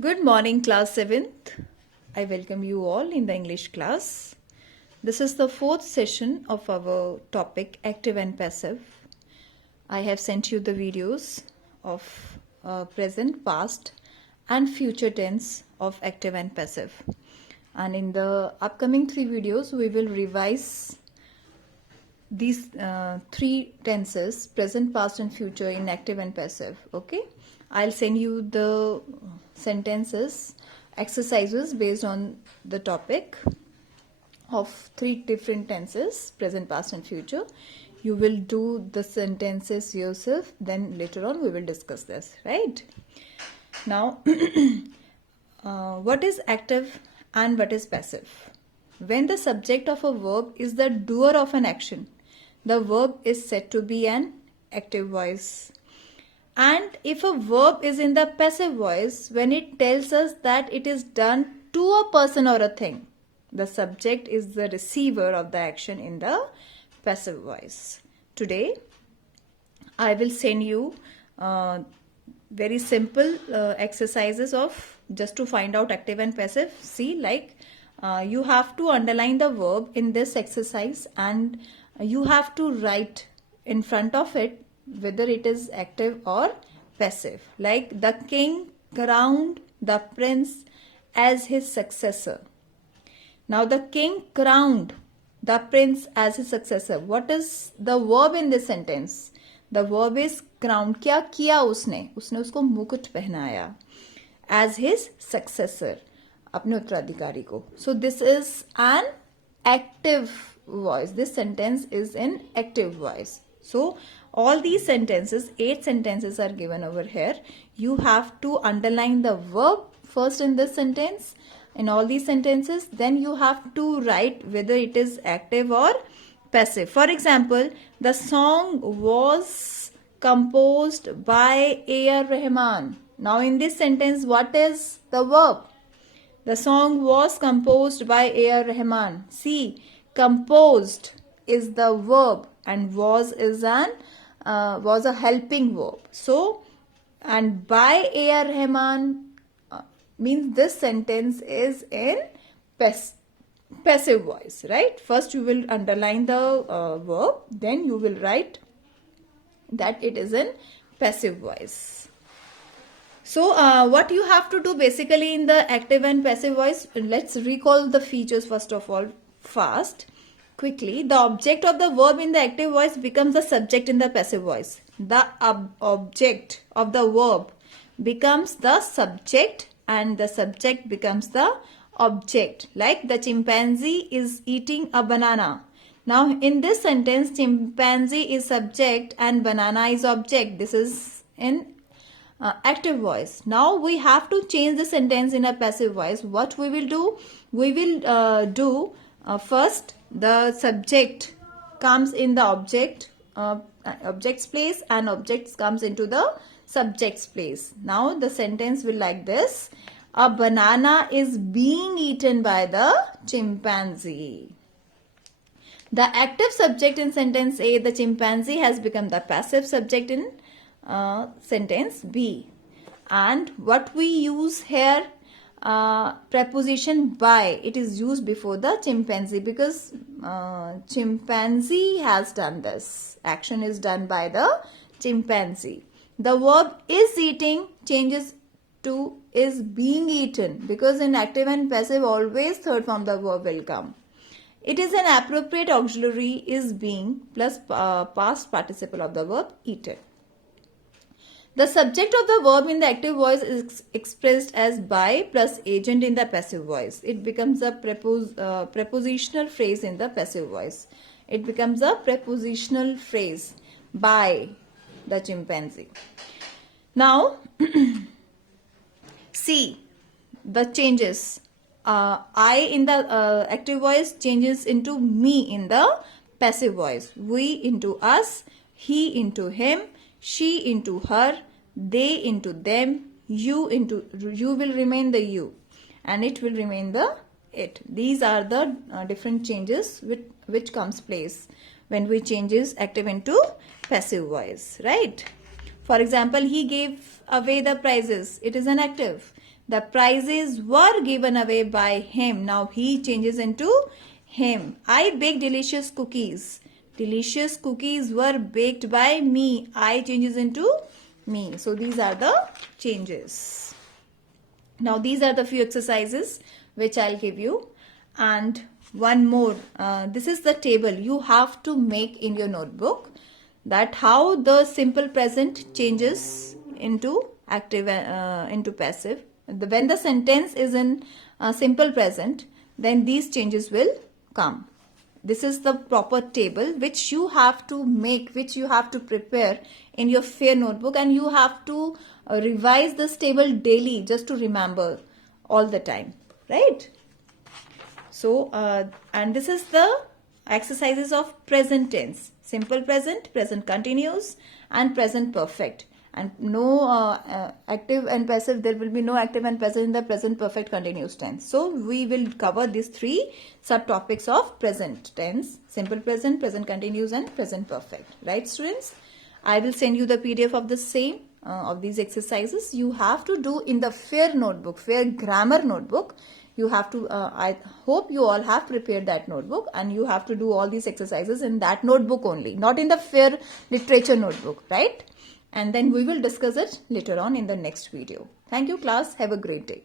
Good morning, class 7th. I welcome you all in the English class. This is the fourth session of our topic active and passive. I have sent you the videos of present, past, and future tense of active and passive. And in the upcoming 3 videos, we will revise these 3 tenses, present, past, and future, in active and passive. Okay, I'll send you the sentences, exercises based on the topic of 3 different tenses, present, past, and future. You will do the sentences yourself, then later on we will discuss this, right? Now, what is active and what is passive? When the subject of a verb is the doer of an action, the verb is said to be an active voice. And if a verb is in the passive voice, when it tells us that it is done to a person or a thing, the subject is the receiver of the action in the passive voice. Today, I will send you very simple exercises of just to find out active and passive. See, like you have to underline the verb in this exercise and you have to write in front of it whether it is active or passive. Like the king crowned the prince as his successor. Now the king crowned the prince as his successor. What is the verb in this sentence? The verb is crowned. क्या किया उसने? उसने उसको मुकुट पहनाया as his successor, अपने उत्तराधिकारी को. So this is an active voice. This sentence is in active voice. So all these sentences, 8 sentences are given over here. You have to underline the verb first in this sentence, in all these sentences. Then you have to write whether it is active or passive. For example, the song was composed by A.R. Rahman. Now in this sentence, what is the verb? The song was composed by A.R. Rahman. See, composed is the verb and was a helping verb. So, and by A.R. Rahman means this sentence is in passive voice, right? First you will underline the verb, then you will write that it is in passive voice. So what you have to do basically in the active and passive voice, let's recall the features first of all fast. Quickly, the object of the verb in the active voice becomes the subject in the passive voice. The object of the verb becomes the subject and the subject becomes the object. Like the chimpanzee is eating a banana. Now in this sentence, chimpanzee is subject and banana is object. This is in active voice. Now we have to change the sentence in a passive voice. What we will do? We will do first the subject comes in the object's place and object comes into the subject's place. Now the sentence will like this: a banana is being eaten by the chimpanzee. The active subject in sentence A, the chimpanzee, has become the passive subject in sentence B. And what we use here, preposition by, it is used before the chimpanzee because chimpanzee has done this. Action is done by the chimpanzee. The verb is eating changes to is being eaten because in active and passive always third form the verb will come. It is an appropriate auxiliary is being plus past participle of the verb eaten. The subject of the verb in the active voice is expressed as by plus agent in the passive voice. It becomes a prepositional phrase in the passive voice. It becomes a prepositional phrase by the chimpanzee. Now, see the changes. I in the active voice changes into me in the passive voice. We into us, he into him, she into her, they into them, you will remain the you and it will remain the it. These are the different changes which comes place when we changes active into passive voice, right? For example, he gave away the prizes. It is an active. The prizes were given away by him. Now he changes into him. I baked delicious cookies. Delicious cookies were baked by me. I changes into me. So these are the changes. Now these are the few exercises which I'll give you. And one more. This is the table you have to make in your notebook, that how the simple present changes into active, into passive. When the sentence is in simple present, then these changes will come. This is the proper table which you have to make, which you have to prepare in your fair notebook, and you have to revise this table daily just to remember all the time, right? So, and this is the exercises of present tense: simple present, present continuous, and present perfect. And no active and passive, there will be no active and passive in the present perfect continuous tense. So we will cover these three subtopics of present tense: simple present, present continuous, and present perfect. Right, students? I will send you the PDF of the same, of these exercises. You have to do in the fair notebook, fair grammar notebook. You have to, I hope you all have prepared that notebook, and you have to do all these exercises in that notebook only, not in the fair literature notebook, right? And then we will discuss it later on in the next video. Thank you, class. Have a great day.